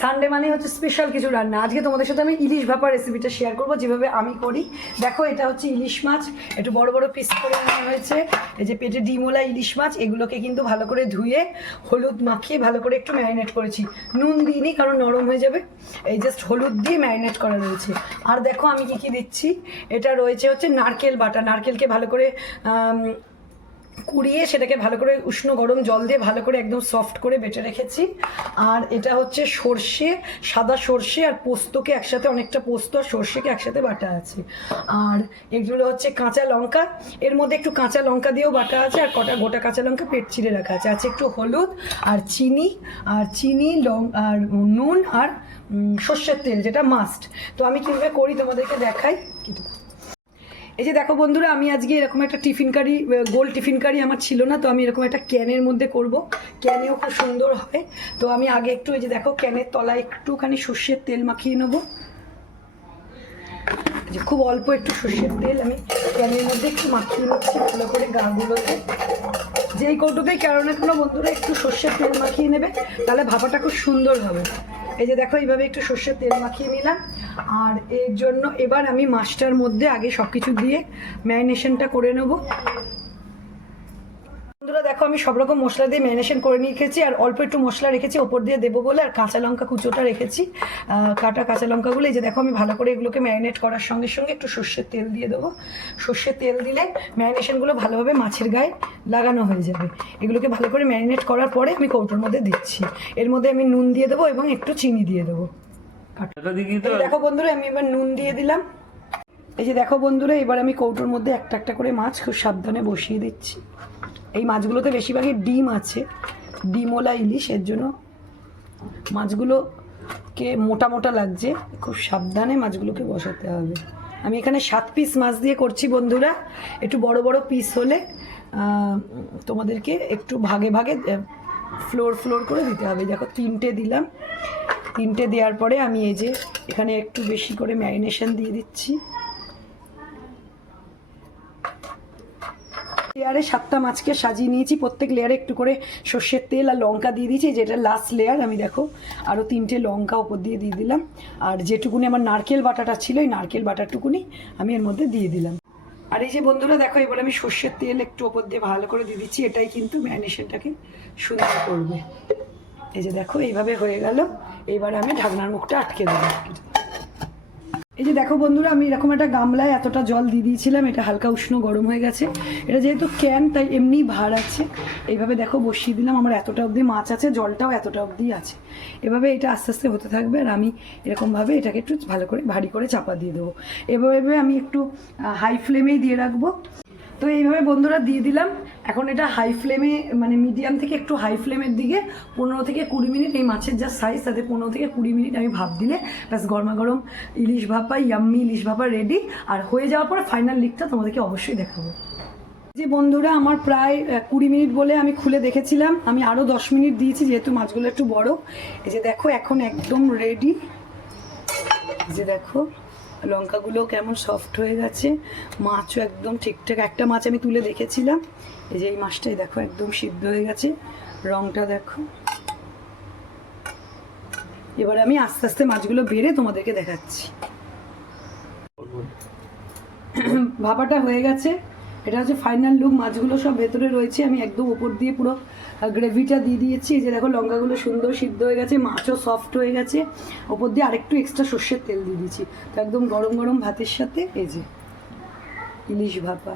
Sunday মানে হচ্ছে special কিছু রান্না। আজকে তোমাদের সাথে আমি ইলিশ ভাপা রেসিপিটা শেয়ার করবো যেভাবে আমি করি। দেখো এটা হচ্ছে ইলিশ মাছ, একটু বড় বড় পিস করে নেওয়া হয়েছে। এই যে পেটে ডিমওয়ালা ইলিশ মাছ, এগুলোকে কিন্তু ভালো করে ধুয়ে হলুদ মাখিয়ে ভালো করে একটু ম্যারিনেট করেছি। নুন দিইনি কারণ নরম হয়ে যাবে, এই জাস্ট হলুদ দিয়ে ম্যারিনেট করা রয়েছে। আর দেখো আমি কী কী দিচ্ছি, এটা রয়েছে হচ্ছে নারকেল বাটা। নারকেলকে ভালো করে কুড়িয়ে সেটাকে ভালো করে উষ্ণ গরম জল দিয়ে ভালো করে একদম সফট করে বেটে রেখেছি। আর এটা হচ্ছে সর্ষে, সাদা সর্ষে আর পোস্তকে একসাথে, অনেকটা পোস্ত আর সর্ষেকে একসাথে বাটা আছে। আর এগুলো হচ্ছে কাঁচা লঙ্কা, এর মধ্যে একটু কাঁচা লঙ্কা দিয়েও বাটা আছে, আর কটা গোটা কাঁচা লঙ্কা পেট চিড়ে রাখা আছে। আছে একটু হলুদ আর চিনি, আর নুন আর সর্ষের তেল, যেটা মাস্ট। তো আমি কীভাবে করি তোমাদেরকে দেখাই। এই যে দেখো বন্ধুরা, আমি আজকে এরকম একটা টিফিন কারি, গোল টিফিন কারি আমার ছিল না, তো আমি এরকম একটা ক্যানের মধ্যে করব। ক্যানেও খুব সুন্দর হয়। তো আমি আগে একটু, এই যে দেখো ক্যানের তলায় একটুখানি সর্ষের তেল মাখিয়ে নেবো। যে খুব অল্প একটু সর্ষের তেল আমি ক্যানের মধ্যে একটু মাখিয়ে নিচ্ছি ভালো করে গাগুলোতে। যেই কৌটোতেই কেন না কেন বন্ধুরা একটু সর্ষের তেল মাখিয়ে নেবে, তাহলে ভাপাটা খুব সুন্দর হবে। এই যে দেখো এইভাবে একটু সর্ষের তেল মাখিয়ে নিলাম। আর এর জন্য এবার আমি মাছটার মধ্যে আগে সব কিছু দিয়ে ম্যারিনেশনটা করে নেব। বন্ধুরা দেখো আমি সব রকম মশলা দিয়ে ম্যারিনেশন করে নিয়ে রেখেছি, আর অল্প একটু মশলা রেখেছি ওপর দিয়ে দেবো বলে, আর কাঁচা লঙ্কা কুচোটা রেখেছি, কাটা কাঁচা লঙ্কাগুলো। এই যে দেখো আমি ভালো করে এগুলোকে ম্যারিনেট করার সঙ্গে সঙ্গে একটু সর্ষের তেল দিয়ে দেবো। সর্ষের তেল দিলে ম্যারিনেশনগুলো ভালোভাবে মাছের গায়ে লাগানো হয়ে যাবে। এগুলোকে ভালো করে ম্যারিনেট করার পরে আমি কৌটোর মধ্যে দিচ্ছি। এর মধ্যে আমি নুন দিয়ে দেবো এবং একটু চিনি দিয়ে দেবো। দেখো বন্ধুরা আমি এবার নুন দিয়ে দিলাম। এই যে দেখো বন্ধুরা, এবার আমি কৌটোর মধ্যে একটা একটা করে মাছ খুব সাবধানে বসিয়ে দিচ্ছি। এই মাছগুলোতে বেশিরভাগই ডিম আছে, ডিমওয়ালা ইলিশ, এর জন্য মাছগুলোকে মোটা মোটা লাগছে। খুব সাবধানে মাছগুলোকে বসাতে হবে। আমি এখানে 7 পিস মাছ দিয়ে করছি বন্ধুরা। একটু বড় বড় পিস হলে তোমাদেরকে একটু ভাগে ভাগে ফ্লোর করে দিতে হবে। দেখো 3টে দিলাম। 3টে দেওয়ার পরে আমি এই যে এখানে একটু বেশি করে ম্যারিনেশন দিয়ে দিচ্ছি। লেয়ারে 7টা মাছকে সাজিয়ে নিয়েছি, প্রত্যেক লেয়ারে একটু করে সর্ষের তেল আর লঙ্কা দিয়ে দিয়েছি, যেটা লাস্ট লেয়ার। আমি দেখো আরও 3টে লঙ্কা ওপর দিয়ে দিলাম। আর যেটুকুনি আমার নারকেল বাটাটা ছিল, এই নারকেল বাটারটুকুনি আমি এর মধ্যে দিয়ে দিলাম। আর এই যে বন্ধুরা দেখো এবার আমি সর্ষের তেল একটু ওপর দিয়ে ভালো করে দিয়ে দিচ্ছি। এটাই কিন্তু ম্যারিনেশনটাকে সুন্দর করবে। এই যে দেখো এইভাবে হয়ে গেল। এবার আমি ঢাকনার মুখটা আটকে দেবো। এই যে দেখো বন্ধুরা, আমি এরকম একটা গামলায় এতটা জল দিয়ে দিয়েছিলাম, এটা হালকা উষ্ণ গরম হয়ে গেছে। এটা যেহেতু ক্যান তাই এমনি ভার আছে। এইভাবে দেখো বসিয়ে দিলাম, আমার এতটা অবধি মাছ আছে, জলটাও এতটা অবধি আছে। এভাবে এটা আস্তে আস্তে হতে থাকবে, আর আমি এরকমভাবে এটাকে একটু ভালো করে ভারী করে চাপা দিয়ে দেবো। এভাবে আমি একটু হাই ফ্লেমেই দিয়ে রাখবো। তো এইভাবে বন্ধুরা দিয়ে দিলাম। এখন এটা হাই ফ্লেমে, মানে মিডিয়াম থেকে একটু হাই ফ্লেমের দিকে 15 থেকে 20 মিনিট, এই মাছের যা সাইজ তাতে 15 থেকে 20 মিনিট আমি ভাপ দিলে ব্যাস গরমা গরম ইলিশ ভাপা, ইয়াম্মি ইলিশ ভাপা রেডি। আর হয়ে যাওয়ার পরে ফাইনাল লিকটা তোমাদেরকে অবশ্যই দেখাবো। যে বন্ধুরা আমার প্রায় 20 মিনিট বলে আমি খুলে দেখেছিলাম, আমি আরও 10 মিনিট দিয়েছি যেহেতু মাছগুলো একটু বড়। এই যে দেখো এখন একদম রেডি। যে দেখো লঙ্কাগুলো কেমন সফট হয়ে গেছে, মাছও একদম ঠিকঠাক। একটা মাছ আমি তুলে দেখেছিলাম, এই যে এই মাছটাই দেখো একদম সিদ্ধ হয়ে গেছে, রংটা দেখো। এবার আমি আস্তে আস্তে মাছগুলো বেড়ে তোমাদেরকে দেখাচ্ছি। ভাপাটা হয়ে গেছে, এটা হচ্ছে ফাইনাল লুক। মাছগুলো সব ভেতরে রয়েছে, আমি একদম ওপর দিয়ে পুরো গ্রেভিটা দিয়ে দিয়েছি। এই যে দেখো লঙ্কাগুলো সুন্দর সিদ্ধ হয়ে গেছে, মাছও সফট হয়ে গেছে। ওপর দিয়ে আরেকটু এক্সট্রা সর্ষের তেল দিয়ে দিয়েছি। তো একদম গরম গরম ভাতের সাথে এই যে ইলিশ ভাপা।